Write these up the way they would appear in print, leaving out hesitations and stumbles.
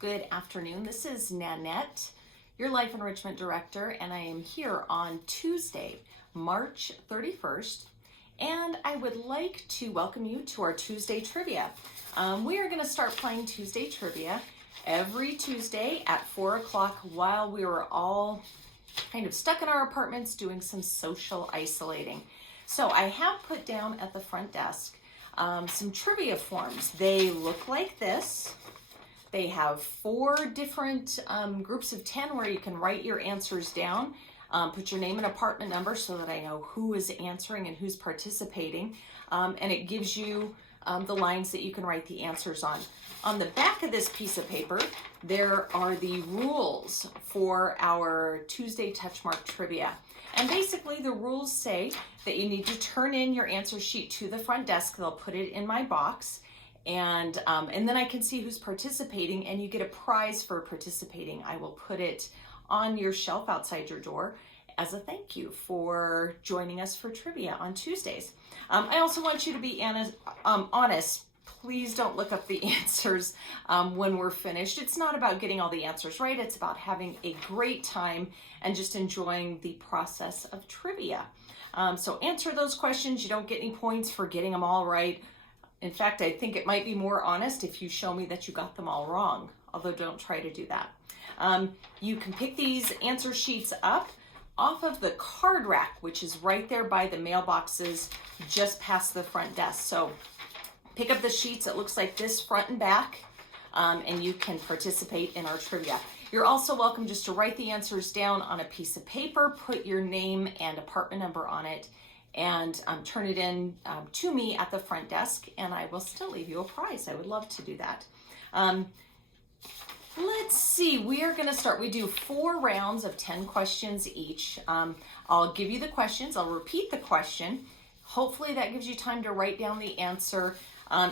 Good afternoon. This is Nanette, your Life Enrichment Director, and I am here on Tuesday, March 31st, and I would like to welcome you to our Tuesday Trivia. We are going to start playing Tuesday Trivia every Tuesday at 4 o'clock while we were all kind of stuck in our apartments doing some social isolating. So I have put down at the front desk some trivia forms. They look like this. They have 4 different groups of 10 where you can write your answers down, put your name and apartment number so that I know who is answering and who's participating, and it gives you the lines that you can write the answers on. On the back of this piece of paper, there are the rules for our Tuesday Touchmark Trivia. And basically the rules say that you need to turn in your answer sheet to the front desk. They'll put it in my box. And then I can see who's participating, and you get a prize for participating. I will put it on your shelf outside your door as a thank you for joining us for trivia on Tuesdays. I also want you to be honest. Please don't look up the answers when we're finished. It's not about getting all the answers right. It's about having a great time and just enjoying the process of trivia. So answer those questions. You don't get any points for getting them all right. In fact, I think it might be more honest if you show me that you got them all wrong, although don't try to do that. You can pick these answer sheets up off of the card rack, which is right there by the mailboxes just past the front desk. So pick up the sheets. It looks like this front and back, and you can participate in our trivia. You're also welcome just to write the answers down on a piece of paper, put your name and apartment number on it, and turn it in to me at the front desk, and I will still leave you a prize. I would love to do that. Let's see, we are going to start. We do 4 rounds of 10 questions each. I'll give you the questions. I'll repeat the question. Hopefully that gives you time to write down the answer.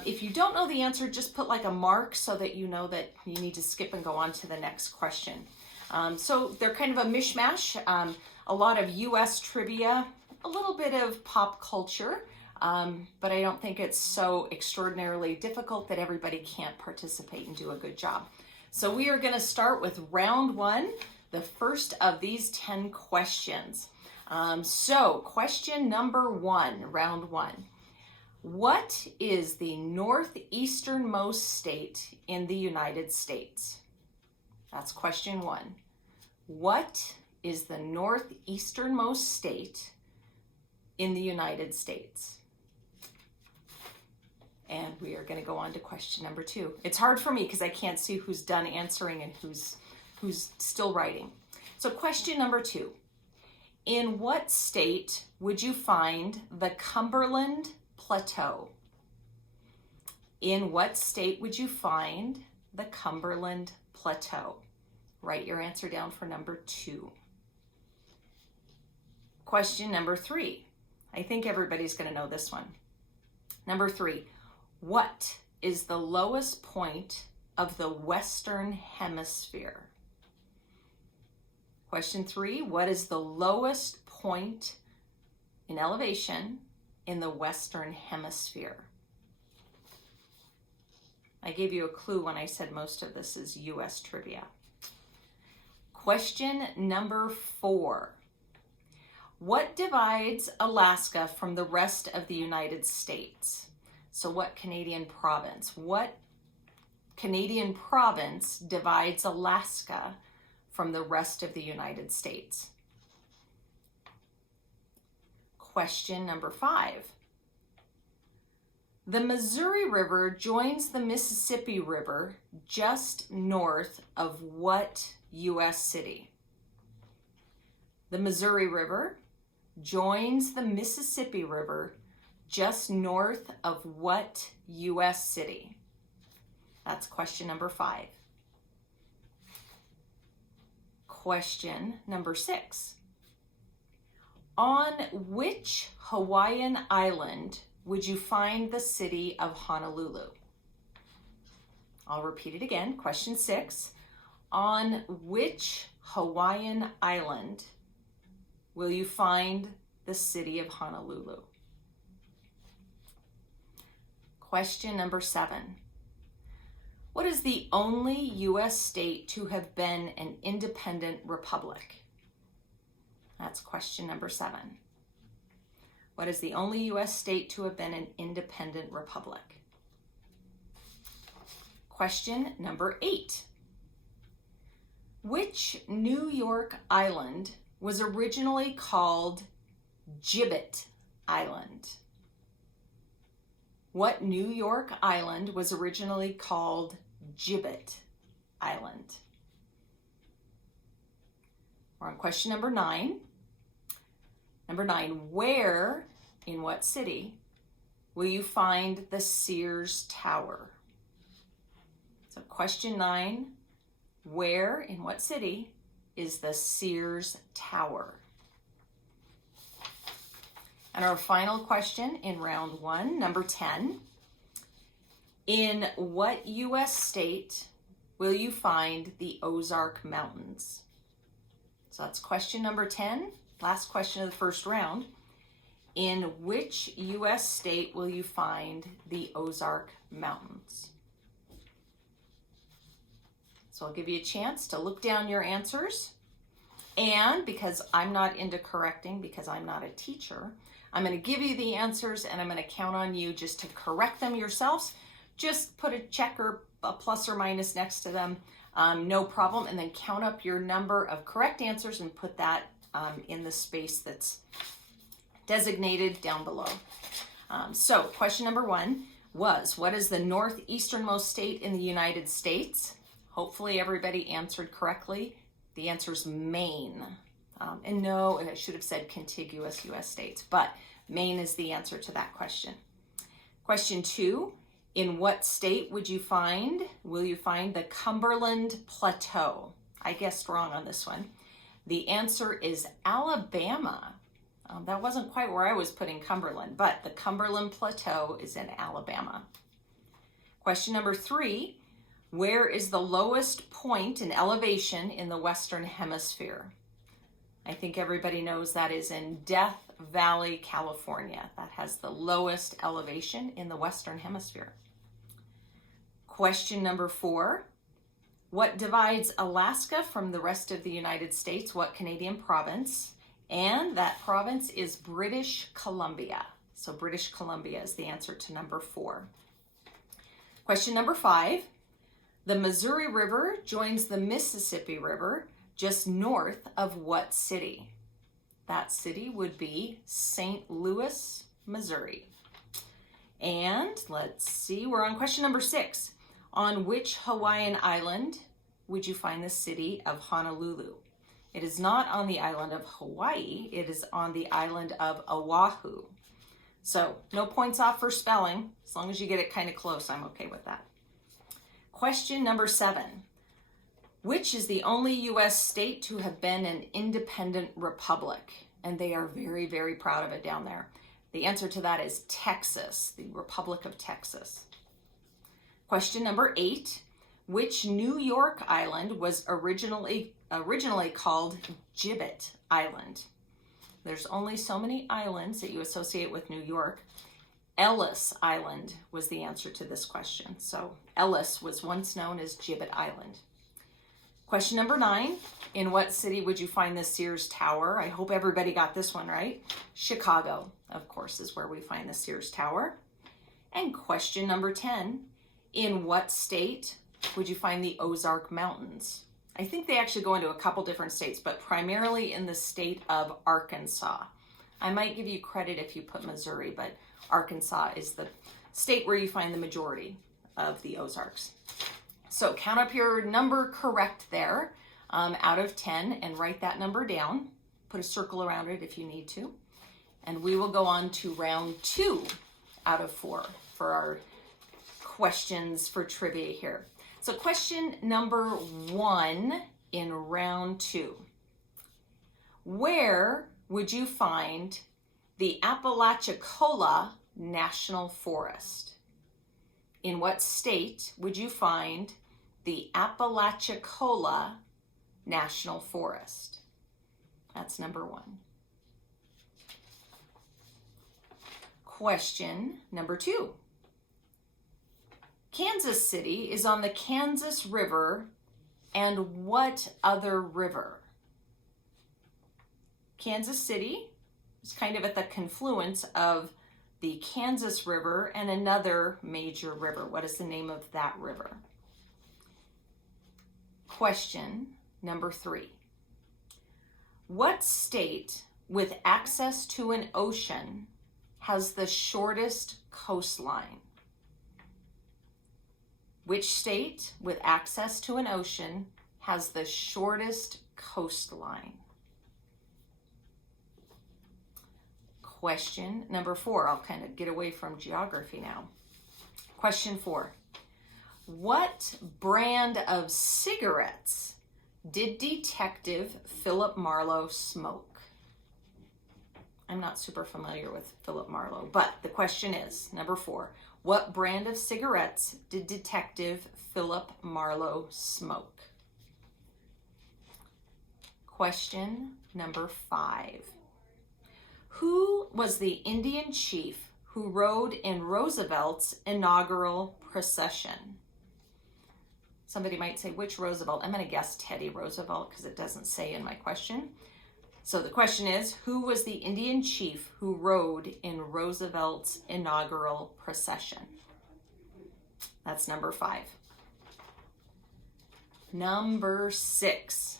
If you don't know the answer, just put like a mark so that you know that you need to skip and go on to the next question. So they're kind of a mishmash, a lot of U.S. trivia, a little bit of pop culture, but I don't think it's so extraordinarily difficult that everybody can't participate and do a good job. So we are going to start with round 1, the first of these 10 questions. So question number 1, round 1. What is the northeasternmost state in the United States? That's question 1. What is the northeasternmost state in the United States? And we are going to go on to question number 2. It's hard for me because I can't see who's done answering and who's still writing. So question number 2. In what state would you find the Cumberland Plateau? In what state would you find the Cumberland Plateau? Write your answer down for number 2. Question number 3. I think everybody's going to know this one. Number 3, what is the lowest point of the Western Hemisphere? Question 3, what is the lowest point in elevation in the Western Hemisphere? I gave you a clue when I said most of this is U.S. trivia. Question number 4. What divides Alaska from the rest of the United States? So what Canadian province? What Canadian province divides Alaska from the rest of the United States? Question number 5. The Missouri River joins the Mississippi River just north of what U.S. city? The Missouri River joins the Mississippi River just north of what U.S. city? That's question number 5. Question number 6. On which Hawaiian island would you find the city of Honolulu? I'll repeat it again. Question 6. On which Hawaiian island will you find the city of Honolulu? Question number 7. What is the only U.S. state to have been an independent republic? That's question number 7. What is the only U.S. state to have been an independent republic? Question number 8. Which New York island was originally called Gibbet Island? What New York island was originally called Gibbet Island? We're on question number 9. Number 9, where, in what city, will you find the Sears Tower? So question 9, where, in what city, is the Sears Tower? And our final question in round 1, number 10. In what U.S. state will you find the Ozark Mountains? So that's question number 10, last question of the first round. In which U.S. state will you find the Ozark Mountains? So I'll give you a chance to look down your answers. And because I'm not into correcting, because I'm not a teacher, I'm going to give you the answers and I'm going to count on you just to correct them yourselves. Just put a check or a plus or minus next to them, no problem. And then count up your number of correct answers and put that in the space that's designated down below. So question number 1 was, what is the northeasternmost state in the United States? Hopefully everybody answered correctly. The answer is Maine. And no, I should have said contiguous U.S. states, but Maine is the answer to that question. Question 2, in what state will you find the Cumberland Plateau? I guessed wrong on this one. The answer is Alabama. That wasn't quite where I was putting Cumberland, but the Cumberland Plateau is in Alabama. Question number 3, where is the lowest point in elevation in the Western Hemisphere? I think everybody knows that is in Death Valley, California. That has the lowest elevation in the Western Hemisphere. Question number 4, what divides Alaska from the rest of the United States? What Canadian province? And that province is British Columbia. So British Columbia is the answer to number 4. Question number 5, the Missouri River joins the Mississippi River just north of what city? That city would be St. Louis, Missouri. And let's see, we're on question number 6. On which Hawaiian island would you find the city of Honolulu? It is not on the island of Hawaii, it is on the island of Oahu. So no points off for spelling. As long as you get it kind of close, I'm okay with that. Question number 7. Which is the only U.S. state to have been an independent republic? And they are very, very proud of it down there. The answer to that is Texas, the Republic of Texas. Question number 8. Which New York island was originally called Gibbet Island? There's only so many islands that you associate with New York. Ellis Island was the answer to this question. So Ellis was once known as Gibbet Island. Question number 9, in what city would you find the Sears Tower? I hope everybody got this one right. Chicago, of course, is where we find the Sears Tower. And question number 10, in what state would you find the Ozark Mountains? I think they actually go into a couple different states, but primarily in the state of Arkansas. I might give you credit if you put Missouri, but Arkansas is the state where you find the majority of the Ozarks. So count up your number correct there out of 10 and write that number down. Put a circle around it if you need to. And we will go on to round 2 out of 4 for our questions for trivia here. So question number 1 in round 2. Where would you find the Apalachicola National Forest? In what state would you find the Apalachicola National Forest? That's number 1. Question number 2. Kansas City is on the Kansas River, and what other river? Kansas City is kind of at the confluence of the Kansas River and another major river. What is the name of that river? Question number 3. What state with access to an ocean has the shortest coastline? Which state with access to an ocean has the shortest coastline? Question number 4. I'll kind of get away from geography now. Question 4. What brand of cigarettes did Detective Philip Marlowe smoke? I'm not super familiar with Philip Marlowe, but the question is, number 4, what brand of cigarettes did Detective Philip Marlowe smoke? Question number 5. Who was the Indian chief who rode in Roosevelt's inaugural procession? Somebody might say, which Roosevelt? I'm going to guess Teddy Roosevelt because it doesn't say in my question. So the question is, who was the Indian chief who rode in Roosevelt's inaugural procession? That's number 5. Number 6.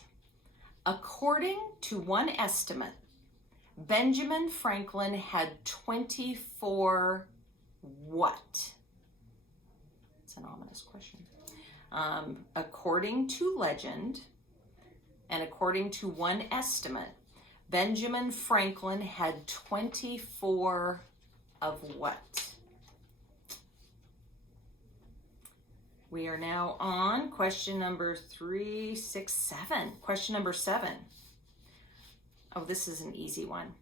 According to one estimate, Benjamin Franklin had 24 what? It's an ominous question. According to legend and according to one estimate, Benjamin Franklin had 24 of what? We are now on question number 3, 6, 7. Question number 7. Oh, this is an easy one.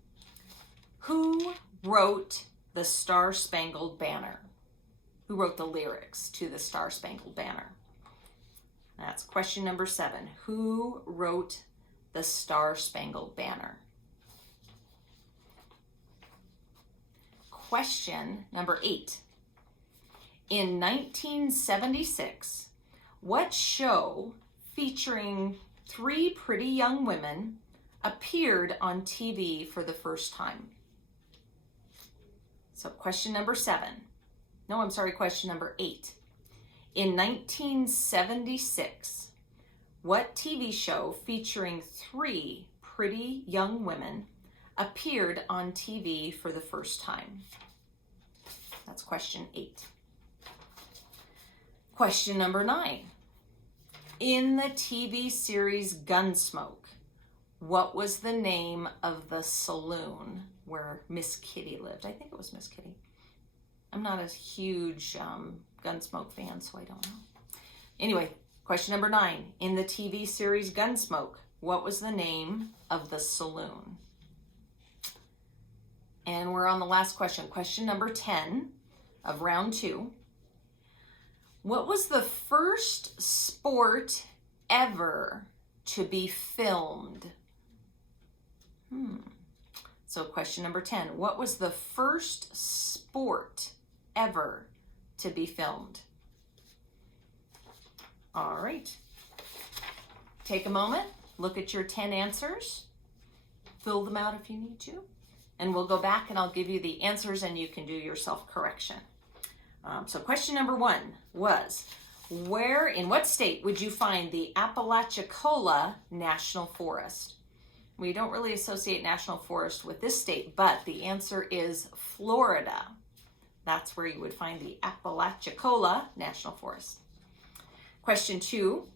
Who wrote the Star-Spangled Banner? Who wrote the lyrics to the Star-Spangled Banner? That's question number 7. Who wrote the Star-Spangled Banner? Question number 8. In 1976, what show featuring 3 pretty young women appeared on TV for the first time? So question number 7. No, I'm sorry, question number 8. In 1976, what TV show featuring 3 pretty young women appeared on TV for the first time? That's question 8. Question number 9. In the TV series Gunsmoke, what was the name of the saloon where Miss Kitty lived? I think it was Miss Kitty. I'm not a huge Gunsmoke fan, so I don't know. Anyway, question number 9. In the TV series Gunsmoke, what was the name of the saloon? And we're on the last question. Question number 10 of round 2. What was the first sport ever to be filmed? So question number 10. What was the first sport ever to be filmed? All right. Take a moment, look at your 10 answers, fill them out if you need to, and we'll go back and I'll give you the answers and you can do your self-correction. So question number 1 was, where, in what state would you find the Apalachicola National Forest? We don't really associate national forest with this state, but the answer is Florida. That's where you would find the Apalachicola National Forest. Question 2,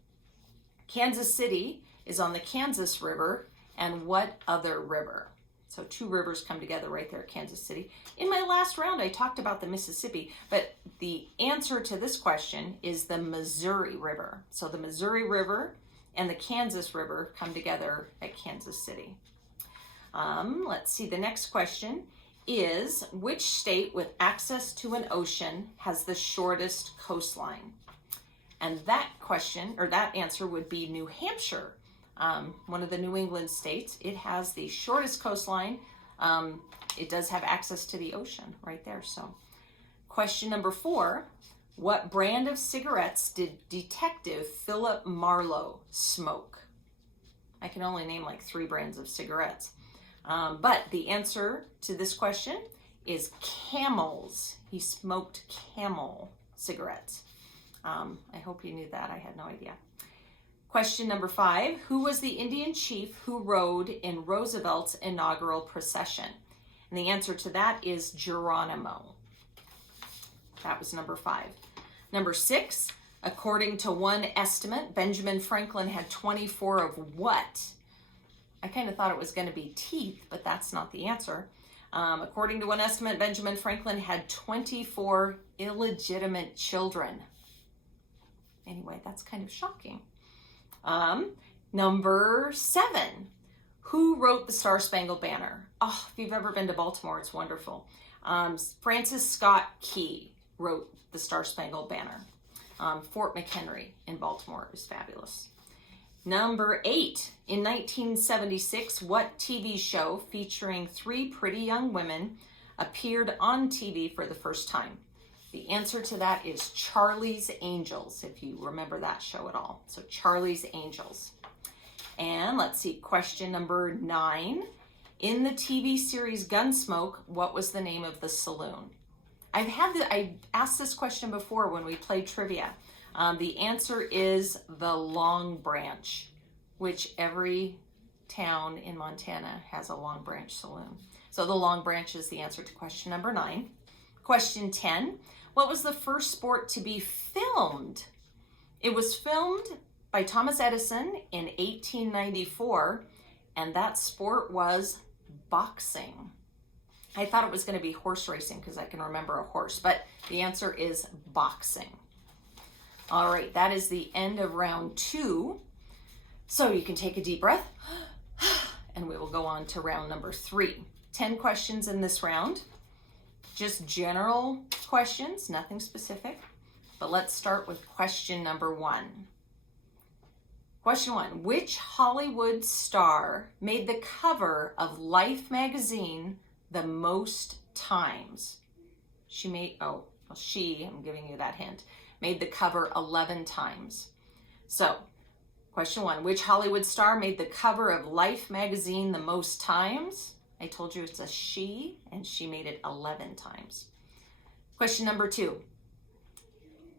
Kansas City is on the Kansas River, and what other river? So 2 rivers come together right there at Kansas City. In my last round, I talked about the Mississippi, but the answer to this question is the Missouri River. So the Missouri River and the Kansas River come together at Kansas City. Let's see, the next question is, which state with access to an ocean has the shortest coastline? And that question, or that answer, would be New Hampshire. One of the New England states. It has the shortest coastline. It does have access to the ocean right there. So question number 4 What brand of cigarettes did Detective Philip Marlowe smoke? I can only name like 3 brands of cigarettes. But the answer to this question is Camels. He smoked Camel cigarettes. I hope you knew that. I had no idea. Question number 5. Who was the Indian chief who rode in Roosevelt's inaugural procession? And the answer to that is Geronimo. That was number 5. Number 6. According to one estimate, Benjamin Franklin had 24 of what? I kind of thought it was going to be teeth, but that's not the answer. According to one estimate, Benjamin Franklin had 24 illegitimate children. Anyway, that's kind of shocking. Number 7. Who wrote the Star-Spangled Banner? Oh, if you've ever been to Baltimore, it's wonderful. Francis Scott Key wrote the Star-Spangled Banner. Fort McHenry in Baltimore is fabulous. Number 8. In 1976, what TV show featuring 3 pretty young women appeared on TV for the first time? The answer to that is Charlie's Angels, if you remember that show at all. So Charlie's Angels. And let's see, question number 9. In the TV series Gunsmoke, what was the name of the saloon? I asked this question before when we played trivia. The answer is the Long Branch, which every town in Montana has a Long Branch saloon. So the Long Branch is the answer to question number 9. Question 10. What was the first sport to be filmed? It was filmed by Thomas Edison in 1894, and that sport was boxing. I thought it was going to be horse racing because I can remember a horse, but the answer is boxing. All right, that is the end of round 2. So you can take a deep breath, and we will go on to round number 3. 10 questions in this round. Just general questions, nothing specific. But let's start with question number 1. Question 1. Which Hollywood star made the cover of Life magazine the most times? I'm giving you that hint, made the cover 11 times. So, question 1. Which Hollywood star made the cover of Life magazine the most times? I told you it's a she, and she made it 11 times. Question number 2.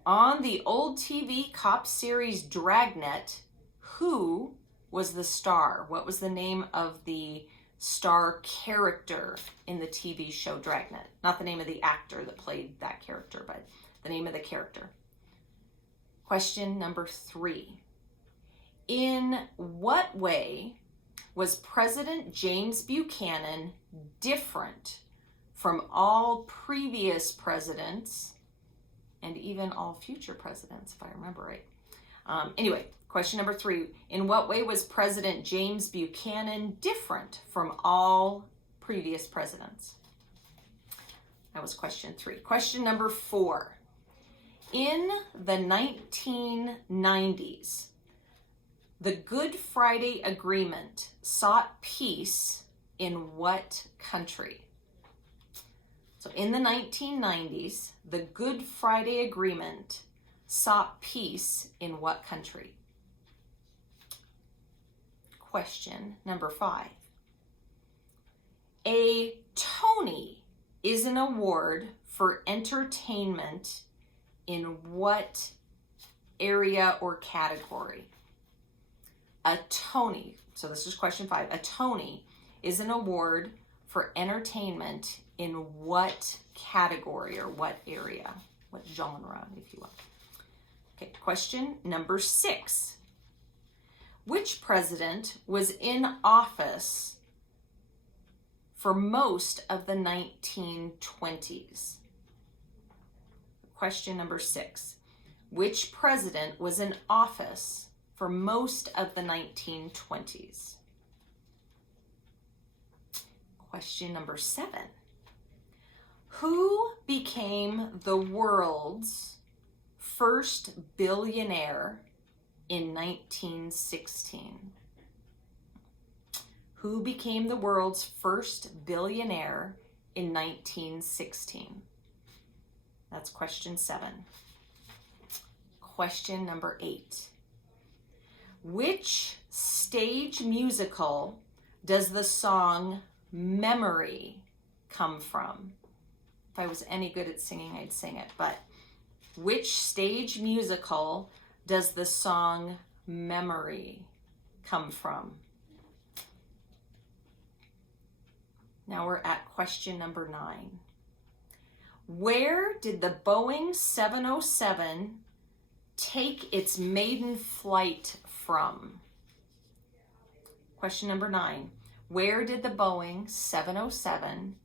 On the old TV cop series Dragnet, who was the star? What was the name of the star character in the TV show Dragnet? Not the name of the actor that played that character, but the name of the character. Question number 3. In what way was President James Buchanan different from all previous presidents and even all future presidents, if I remember right? Anyway, question number 3. In what way was President James Buchanan different from all previous presidents? That was question 3. Question number 4. In the 1990s, the Good Friday Agreement sought peace in what country? So in the 1990s, the Good Friday Agreement sought peace in what country? Question number 5. A Tony is an award for entertainment in what area or category? A Tony, so this is question 5. A Tony is an award for entertainment in what category or what area, what genre, if you will. Okay, question number 6. Which president was in office for most of the 1920s? Question number 6. Which president was in office for most of the 1920s? Question number 7. Who became the world's first billionaire in 1916? Who became the world's first billionaire in 1916? That's question 7. question number 8. Which stage musical does the song Memory come from? If I was any good at singing, I'd sing it, but which stage musical does the song Memory come from? Now we're at question number 9. Where did the Boeing 707 take its maiden flight from? Question number 9. Where did the Boeing 707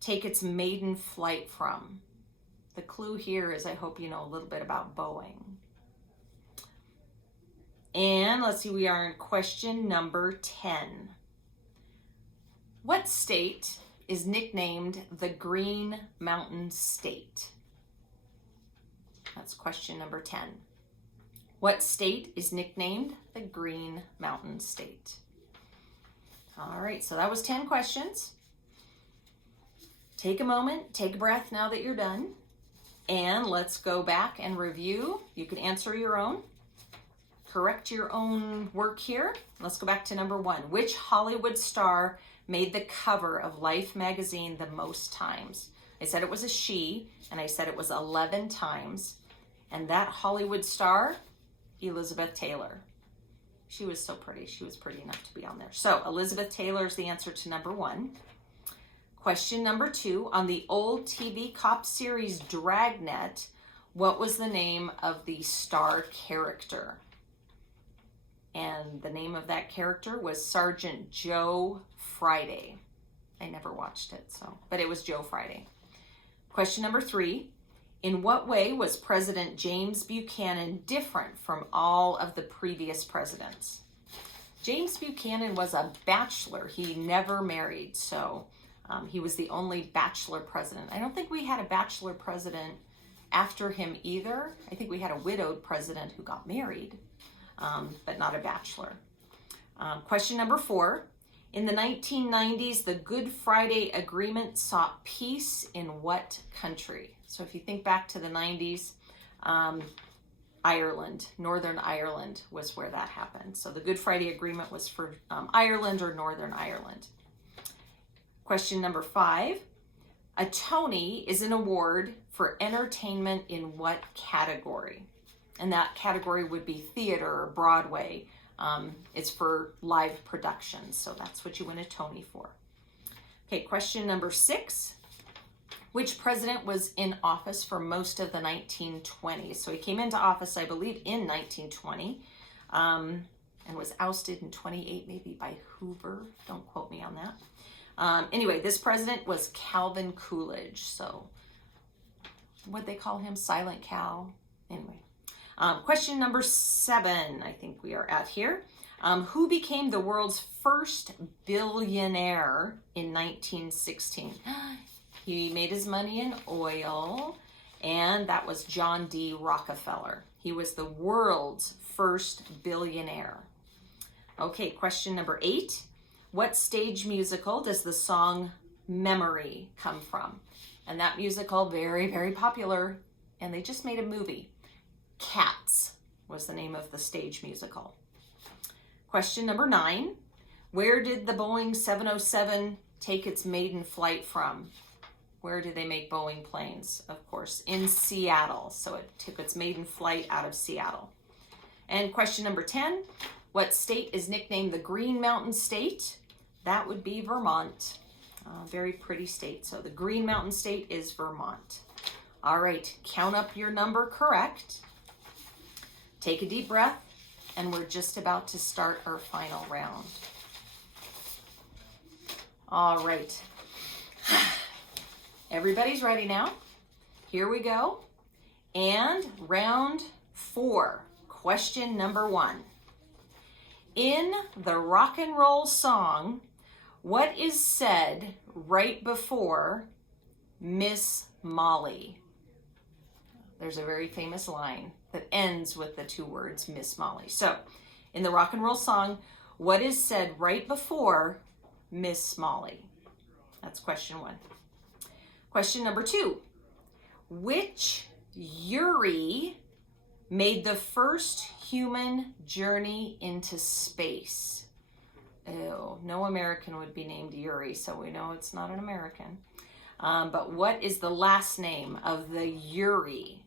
take its maiden flight from? The clue here is I hope you know a little bit about Boeing. And let's see, we are in question number 10. What state is nicknamed the Green Mountain State? That's question number 10. What state is nicknamed the Green Mountain State? All right, so that was 10 questions. Take a moment, take a breath now that you're done, and let's go back and review. You can answer your own, correct your own work here. Let's go back to number 1. Which Hollywood star made the cover of Life magazine the most times? I said it was a she, and I said it was 11 times. And that Hollywood star, Elizabeth Taylor. She was so pretty. She was pretty enough to be on there. So Elizabeth Taylor is the answer to number 1. Question number 2, on the old TV cop series Dragnet, what was the name of the star character? And the name of that character was Sergeant Joe Friday. I never watched it, but it was Joe Friday. Question number 3, in what way was President James Buchanan different from all of the previous presidents? James Buchanan was a bachelor. He never married, so he was the only bachelor president. I don't think we had a bachelor president after him either. I think we had a widowed president who got married, but not a bachelor. Question number 4. In the 1990s, the Good Friday Agreement sought peace in what country? So if you think back to the 90s, Ireland, Northern Ireland was where that happened. So the Good Friday Agreement was for Ireland or Northern Ireland. Question number 5. A Tony is an award for entertainment in what category? And that category would be theater or Broadway. It's for live productions, so that's what you win a Tony for. Okay, question number 6. Which president was in office for most of the 1920s? So he came into office, I believe, in 1920, and was ousted in 28, maybe by Hoover. Don't quote me on that. Anyway, this president was Calvin Coolidge. So what'd they call him? Silent Cal? Anyway. Question number 7, I think we are at here. Who became the world's first billionaire in 1916? He made his money in oil, and that was John D. Rockefeller. He was the world's first billionaire. Okay, question number 8. What stage musical does the song Memory come from? And that musical, very, very popular, and they just made a movie. Cats was the name of the stage musical. Question number 9. Where did the Boeing 707 take its maiden flight from? Where do they make Boeing planes? Of course, in Seattle. So it took its maiden flight out of Seattle. And question number 10. What state is nicknamed the Green Mountain State? That would be Vermont. Very pretty state. So the Green Mountain State is Vermont. All right, count up your number correct. Take a deep breath, and we're just about to start our final round. All right. Everybody's ready now. Here we go. And round 4, question number 1. In the rock and roll song, what is said right before Miss Molly? There's a very famous line that ends with the 2 words, Miss Molly. So, in the rock and roll song, what is said right before Miss Molly? That's question 1. Question number 2. Which Urey made the first human journey into space? Ew, no American would be named Yuri, so we know it's not an American. But what is the last name of the Yuri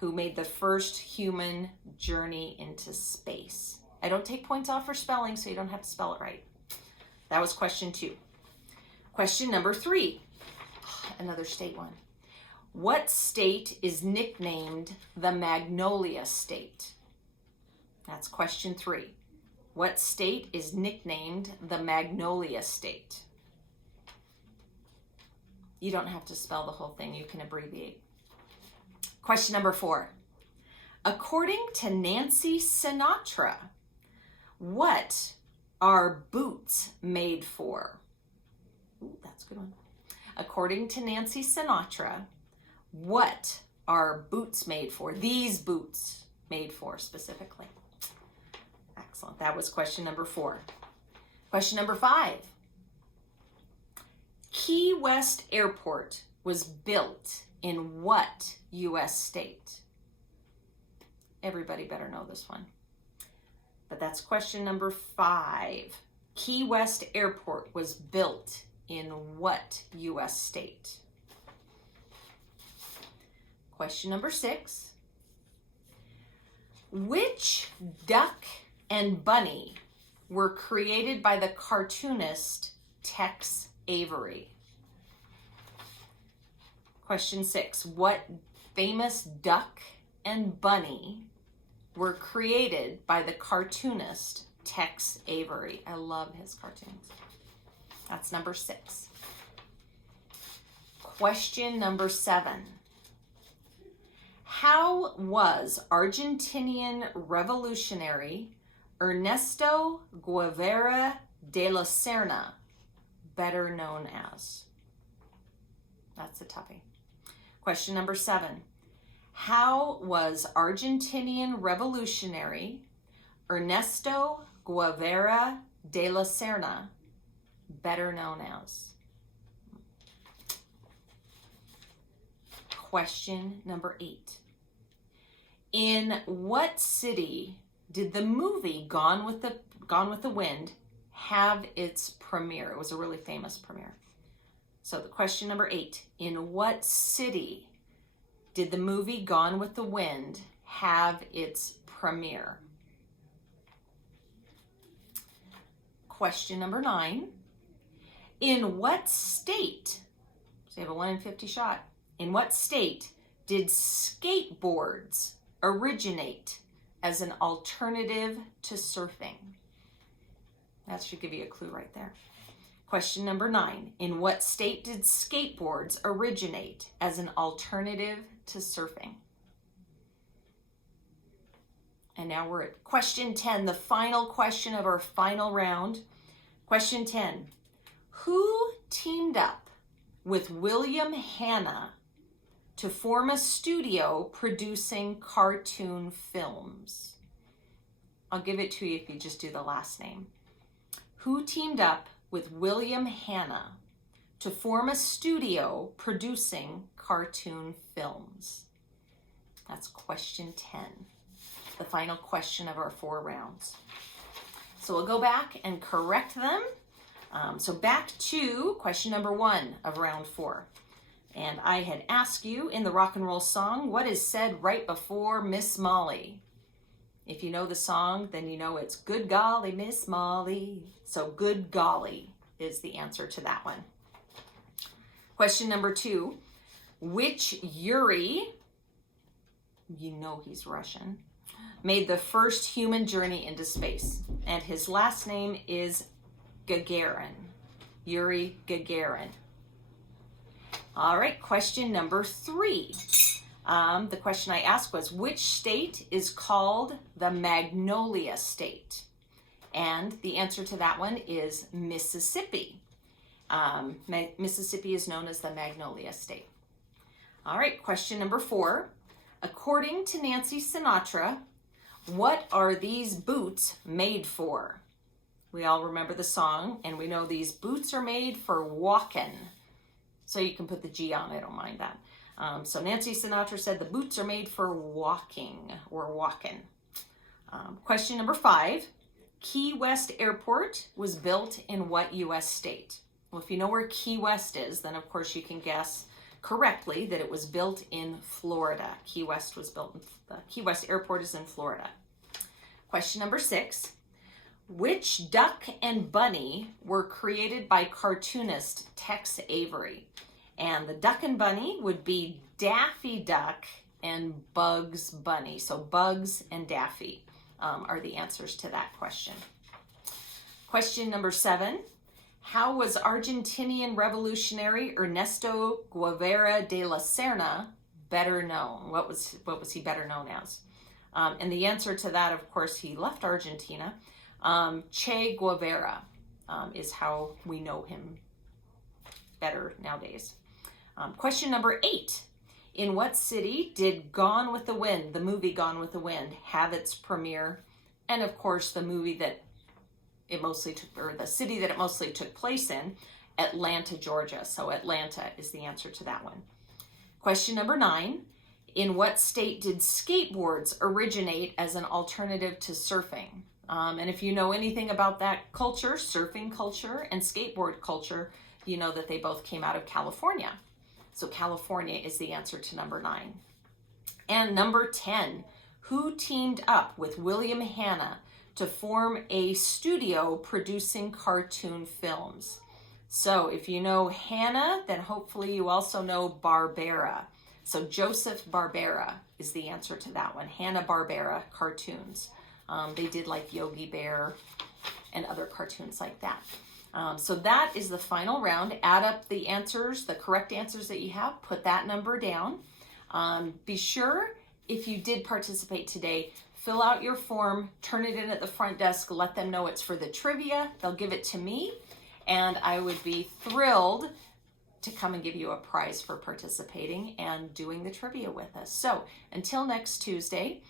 who made the first human journey into space? I don't take points off for spelling, so you don't have to spell it right. That was question 2. Question number 3, another state one. What state is nicknamed the Magnolia State? That's question 3. What state is nicknamed the Magnolia State? You don't have to spell the whole thing, you can abbreviate. Question number 4. According to Nancy Sinatra, what are boots made for? Ooh, that's a good one. According to Nancy Sinatra, what are boots made for? These boots made for specifically. Excellent. That was question number 4. Question number 5. Key West Airport was built in what U.S. state? Everybody better know this one. But that's question number 5. Key West Airport was built in what U.S. state? Question number 6. Which duck and bunny were created by the cartoonist Tex Avery? Question 6. What famous duck and bunny were created by the cartoonist Tex Avery? I love his cartoons. That's number 6. Question number 7. How was Argentinian revolutionary Ernesto Guevara de la Serna better known as? That's a toughie. Question number 7. How was Argentinian revolutionary Ernesto Guevara de la Serna better known as? Question number 8. In what city did the movie Gone with the Wind have its premiere? It was a really famous premiere. So the question number 8. In what city did the movie Gone with the Wind have its premiere? Question number 9. In what state, so you have a 1 in 50 shot, in what state did skateboards originate as an alternative to surfing? That should give you a clue right there. Question number 9. In what state did skateboards originate as an alternative to surfing? And now we're at question 10, the final question of our final round. Question 10. Who teamed up with William Hanna to form a studio producing cartoon films? I'll give it to you if you just do the last name. Who teamed up with William Hanna to form a studio producing cartoon films? That's question 10, the final question of our 4 rounds. So we'll go back and correct them. So back to question number 1 of round 4. And I had asked you in the rock and roll song, what is said right before Miss Molly? If you know the song, then you know it's good golly, Miss Molly. So good golly is the answer to that one. Question number 2, which Yuri, you know he's Russian, made the first human journey into space? And his last name is Gagarin. Yuri Gagarin. All right, question number 3. The question I asked was, which state is called the Magnolia State? And the answer to that one is Mississippi. Mississippi is known as the Magnolia State. All right, question number 4. According to Nancy Sinatra, what are these boots made for? We all remember the song, and we know these boots are made for walking. So you can put the G on, I don't mind that. So Nancy Sinatra said the boots are made for walking or walking. Question number 5. Key West Airport was built in what U.S. state? Well, if you know where Key West is, then of course you can guess correctly that it was built in Florida. Key West Airport is in Florida. Question number 6. Which duck and bunny were created by cartoonist Tex Avery? And the duck and bunny would be Daffy Duck and Bugs Bunny. So Bugs and Daffy are the answers to that question. Question number 7. How was Argentinian revolutionary Ernesto Guevara de la Serna better known? What was he better known as? And the answer to that, of course, he left Argentina. Che Guevara is how we know him better nowadays. Question number 8. In what city did Gone with the Wind, the movie Gone with the Wind, have its premiere? And of course, the movie that it mostly took, or the city that it mostly took place in, Atlanta, Georgia. So Atlanta is the answer to that one. Question number 9. In what state did skateboards originate as an alternative to surfing? And if you know anything about that culture, surfing culture and skateboard culture, you know that they both came out of California. So California is the answer to number 9. And number 10, who teamed up with William Hanna to form a studio producing cartoon films? So if you know Hanna, then hopefully you also know Barbera. So Joseph Barbera is the answer to that one. Hanna-Barbera cartoons. They did like Yogi Bear and other cartoons like that. So that is the final round. Add up the answers, the correct answers that you have, put that number down. Be sure, if you did participate today, fill out your form, turn it in at the front desk, let them know it's for the trivia. They'll give it to me, and I would be thrilled to come and give you a prize for participating and doing the trivia with us. So until next Tuesday,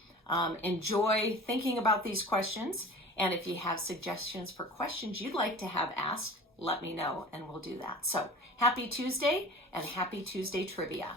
enjoy thinking about these questions. And if you have suggestions for questions you'd like to have asked, let me know and we'll do that. So happy Tuesday and happy Tuesday trivia.